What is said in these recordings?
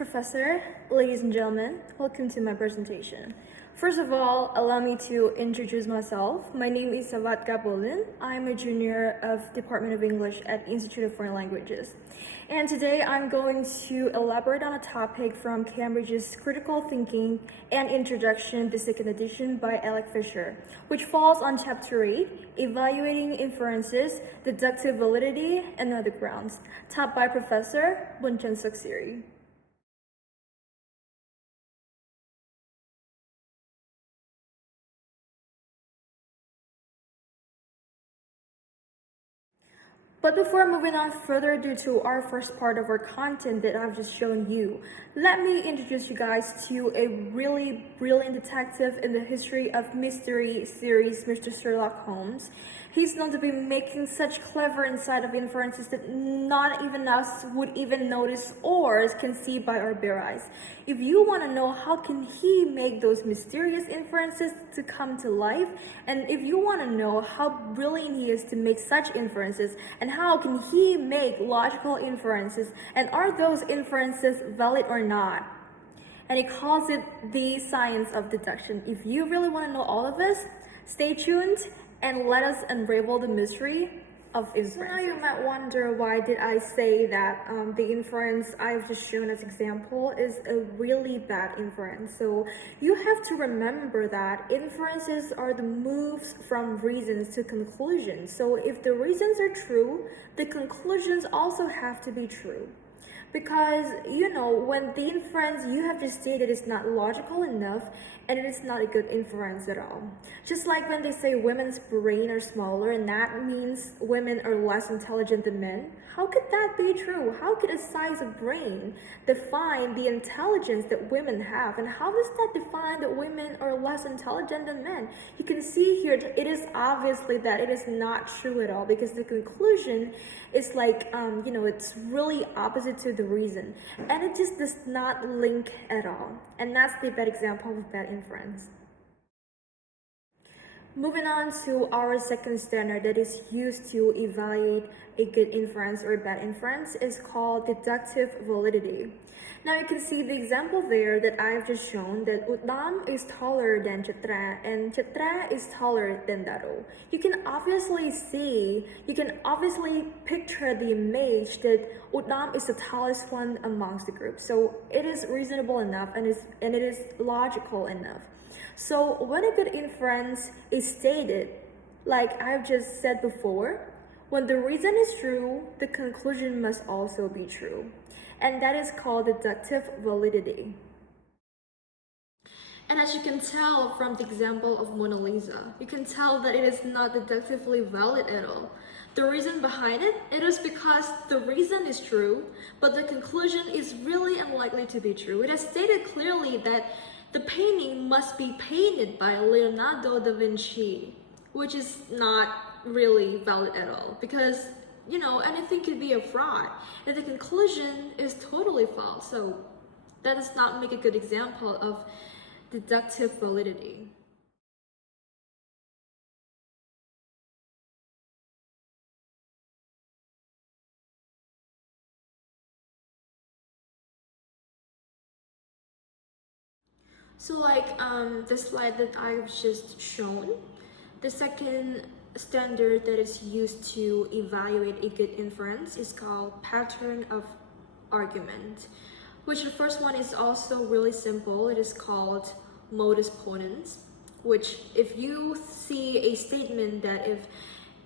Professor, ladies and gentlemen, welcome to my presentation. First of all, allow me to introduce myself. My name is Savat Gabolin. I'm a junior of Department of English at Institute of Foreign Languages. And today I'm going to elaborate on a topic from Cambridge's Critical Thinking and Introduction, the second edition by Alec, which falls on Chapter 8, Evaluating Inferences, Deductive Validity, and Other Grounds, taught by Professor Bunchen Suksiri. But before moving on further ado to our first part of our content that I've just shown you, let me introduce you guys to a really brilliant detective in the history of mystery series, Mr. Sherlock Holmes. He's known to be making such clever insight of inferences that not even us would even notice or can see by our bare eyes. If you want to know how can he make those mysterious inferences to come to life, and if you want to know how brilliant he is to make such inferences, and how can he make logical inferences, and are those inferences valid or not? And he calls it the science of deduction. If you really want to know all of this, stay tuned and let us unravel the mystery of inference. So now you might wonder, why did I say that the inference I've just shown as example is a really bad inference? So you have to remember that inferences are the moves from reasons to conclusions. So if the reasons are true, the conclusions also have to be true. Because, when the inference you have just stated is not logical enough, and it is not a good inference at all. Just like when they say women's brain are smaller, and that means women are less intelligent than men. How could that be true? How could a size of brain define the intelligence that women have? And how does that define that women are less intelligent than men? You can see here, it is obviously that it is not true at all, because the conclusion is like, it's really opposite to the reason, and it just does not link at all. And that's the bad example of bad inference. Moving on to our second standard that is used to evaluate a good inference or a bad inference is called deductive validity. Now you can see the example there that I've just shown, that Uttam is taller than Chitra and Chitra is taller than Daru. You can obviously picture the image that Uttam is the tallest one amongst the group. So it is reasonable enough and it is logical enough. So when a good inference is stated, like I've just said before, when the reason is true, the conclusion must also be true. And that is called deductive validity. And as you can tell from the example of Mona Lisa, you can tell that it is not deductively valid at all. The reason behind it is because the reason is true, but the conclusion is really unlikely to be true. It has stated clearly that the painting must be painted by Leonardo da Vinci, which is not really valid at all, because anything could be a fraud, and the conclusion is totally false. So that does not make a good example of deductive validity. So like the slide that I've just shown, the second standard that is used to evaluate a good inference is called pattern of argument, which the first one is also really simple. It is called modus ponens, which if you see a statement that if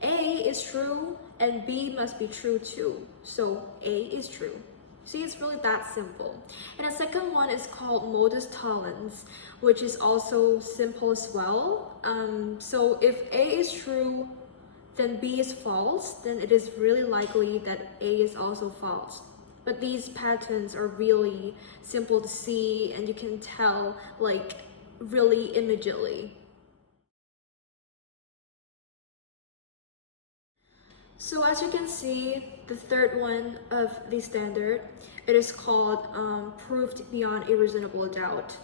A is true and B must be true too, so A is true. See, it's really that simple. And the second one is called modus tollens, which is also simple as well. So if A is true, then B is false, then it is really likely that A is also false. But these patterns are really simple to see, and you can tell like really immediately. So as you can see, the third one of the standard, it is called proved beyond a reasonable doubt.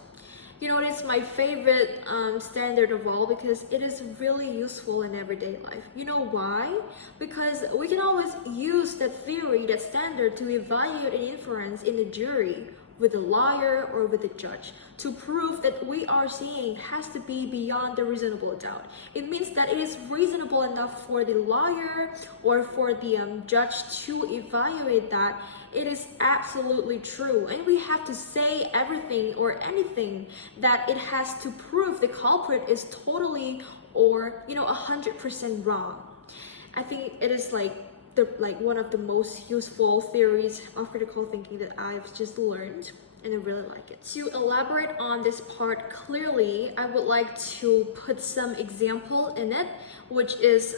It is my favorite standard of all, because it is really useful in everyday life. You know why? Because we can always use that theory, that standard, to evaluate an inference in a jury with the lawyer or with the judge to prove that we are saying has to be beyond the reasonable doubt. It means that it is reasonable enough for the lawyer or for the judge to evaluate that it is absolutely true, and we have to say everything or anything that it has to prove the culprit is totally or 100% wrong. I think it is like one of the most useful theories of critical thinking that I've just learned, and I really like it. To elaborate on this part clearly, I would like to put some example in it, which is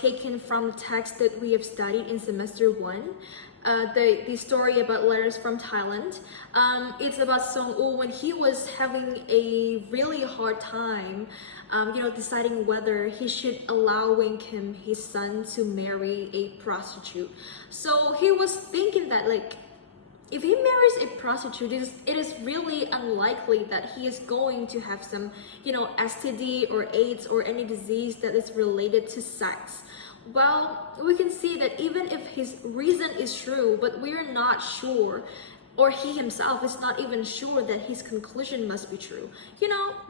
taken from the text that we have studied in semester 1. The story about letters from Thailand. It's about Song-woo when he was having a really hard time deciding whether he should allowing his son to marry a prostitute. So he was thinking that if he marries a prostitute, it is really unlikely that he is going to have some STD or AIDS or any disease that is related to sex. Well, we can see that even if his reason is true, but we're not sure, or he himself is not even sure that his conclusion must be true.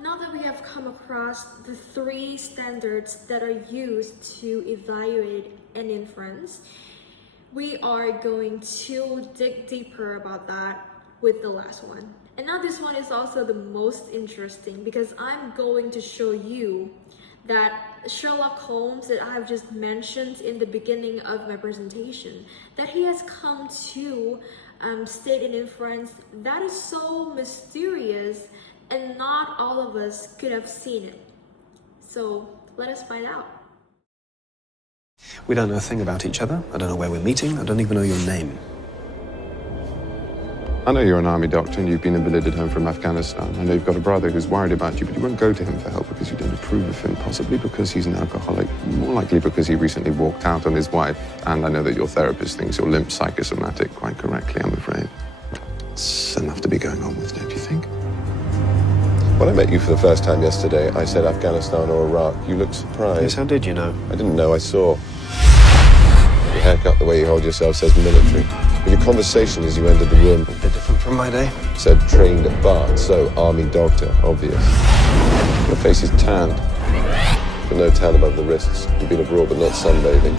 Now that we have come across the 3 standards that are used to evaluate an inference, we are going to dig deeper about that with the last one. And now this one is also the most interesting because I'm going to show you that Sherlock Holmes that I have just mentioned in the beginning of my presentation, that he has come to state an inference that is so mysterious and not all of us could have seen it. So let us find out. We don't know a thing about each other. I don't know where we're meeting. I don't even know your name. I know you're an army doctor and you've been invalided home from Afghanistan. I know you've got a brother who's worried about you, but you won't go to him for help because you don't approve of him, possibly because he's an alcoholic, more likely because he recently walked out on his wife. And I know that your therapist thinks you're limp psychosomatic, quite correctly, I'm afraid. It's enough to be going on with, don't you think? When I met you for the first time yesterday, I said Afghanistan or Iraq. You looked surprised. Yes, how did you know? I didn't know, I saw. Your haircut, the way you hold yourself says military. But your conversation as you entered the room. A bit different from my day. Said trained at Bart, so army doctor, obvious. Your face is tanned, but no tan above the wrists. You've been abroad, but not sunbathing.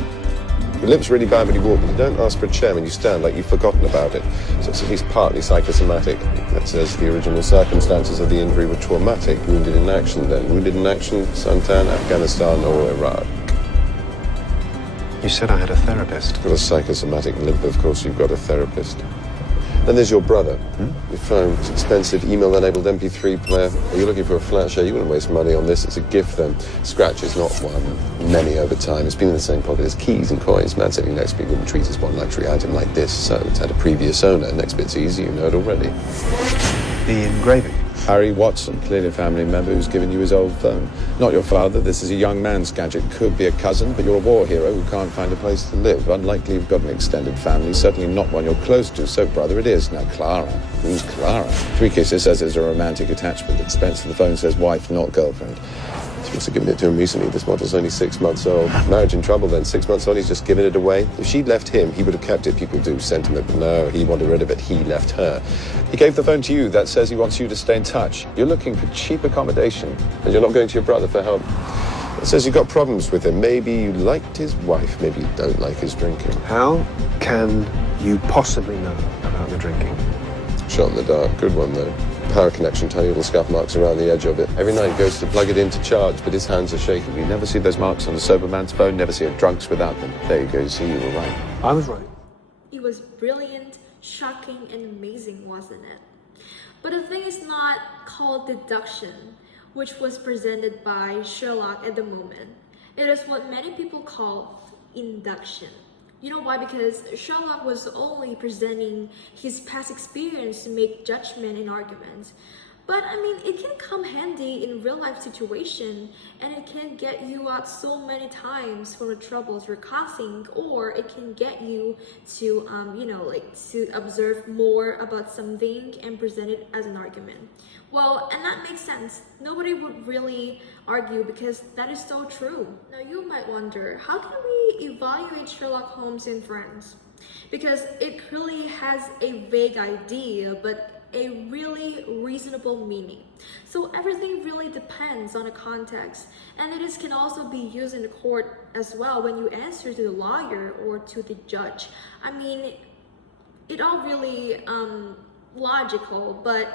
Your lips really bad when you walk, but you don't ask for a chair when you stand, like you've forgotten about it. So it's at least partly psychosomatic. That says the original circumstances of the injury were traumatic. Wounded in action, then. Wounded in action, suntan, Afghanistan, or Iraq. You said I had a therapist. Got a psychosomatic limp, of course you've got a therapist. Then there's your brother. Your phone, it's expensive, email-enabled MP3 player. You're looking for a flat share, you wouldn't waste money on this. It's a gift then. Scratch is not one, many over time. It's been in the same pocket as keys and coins. Man sitting next to me wouldn't treat as one luxury item like this, so it's had a previous owner. Next bit's easy, you know it already. The engraving. Harry Watson, clearly a family member who's given you his old phone. Not your father, this is a young man's gadget. Could be a cousin, but you're a war hero who can't find a place to live. Unlikely you've got an extended family, certainly not one you're close to, so brother it is. Now Clara, who's Clara? 3 kisses says there's a romantic attachment. Expense of the phone says wife, not girlfriend. She must have given it to him recently. This model's only 6 months old. Marriage in trouble then. 6 months old, he's just given it away. If she'd left him, he would have kept it. People do sentiment, but no, he wanted rid of it. He left her. He gave the phone to you. That says he wants you to stay in touch. You're looking for cheap accommodation, and you're not going to your brother for help. It says you've got problems with him. Maybe you liked his wife. Maybe you don't like his drinking. How can you possibly know about the drinking? Shot in the dark. Good one, though. Power connection, tiny little scuff marks around the edge of it. Every night he goes to plug it in to charge, but his hands are shaking. You never see those marks on a sober man's phone, never see a drunk's without them. There you go, you see, you were right. I was right. It was brilliant, shocking, and amazing, wasn't it? But the thing is not called deduction, which was presented by Sherlock at the moment. It is what many people call induction. You know why? Because Sherlock was only presenting his past experience to make judgment in arguments. But I mean, it can come handy in real life situation, and it can get you out so many times from the troubles you're causing, or it can get you to, to observe more about something and present it as an argument. Well, and that makes sense. Nobody would really argue because that is so true. Now you might wonder, how can we evaluate Sherlock Holmes' inference? because it clearly has a vague idea, but a really reasonable meaning. So everything really depends on the context, and it can also be used in the court as well when you answer to the lawyer or to the judge. I mean, it all really logical, but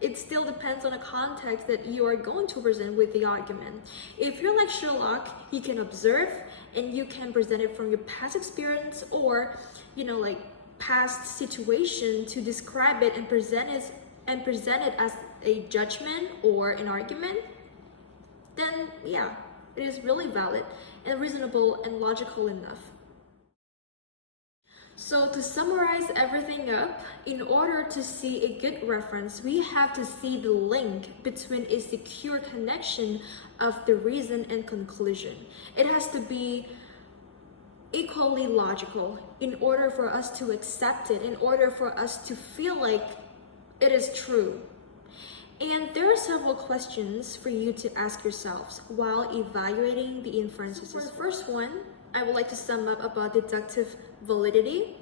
it still depends on the context that you are going to present with the argument. If you're like Sherlock, you can observe and you can present it from your past experience, or like past situation, to describe it and present it as a judgment or an argument, then yeah, it is really valid and reasonable and logical enough. So to summarize everything up, in order to see a good reference, we have to see the link between a secure connection of the reason and conclusion. It has to be equally logical in order for us to accept it, in order for us to feel like it is true. And there are several questions for you to ask yourselves while evaluating the inferences. For the first one, I would like to sum up about deductive validity.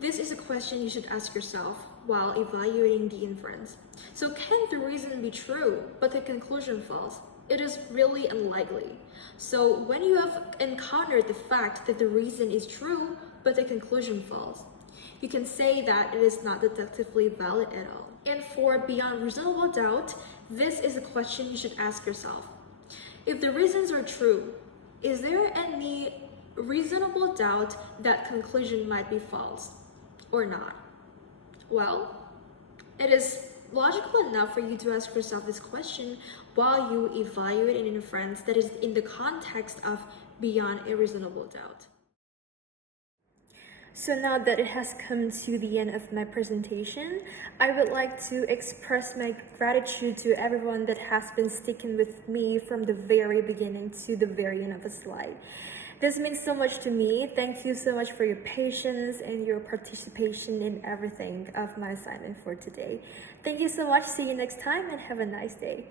This is a question you should ask yourself while evaluating the inference. So can the reason be true, but the conclusion false? It is really unlikely. So when you have encountered the fact that the reason is true, but the conclusion false, you can say that it is not deductively valid at all. And for beyond reasonable doubt, this is a question you should ask yourself. If the reasons are true, is there any reasonable doubt that conclusion might be false or not? Well, it is logical enough for you to ask yourself this question while you evaluate an inference that is in the context of beyond a reasonable doubt. So now that it has come to the end of my presentation, I would like to express my gratitude to everyone that has been sticking with me from the very beginning to the very end of the slide. This means so much to me. Thank you so much for your patience and your participation in everything of my assignment for today. Thank you so much. See you next time and have a nice day.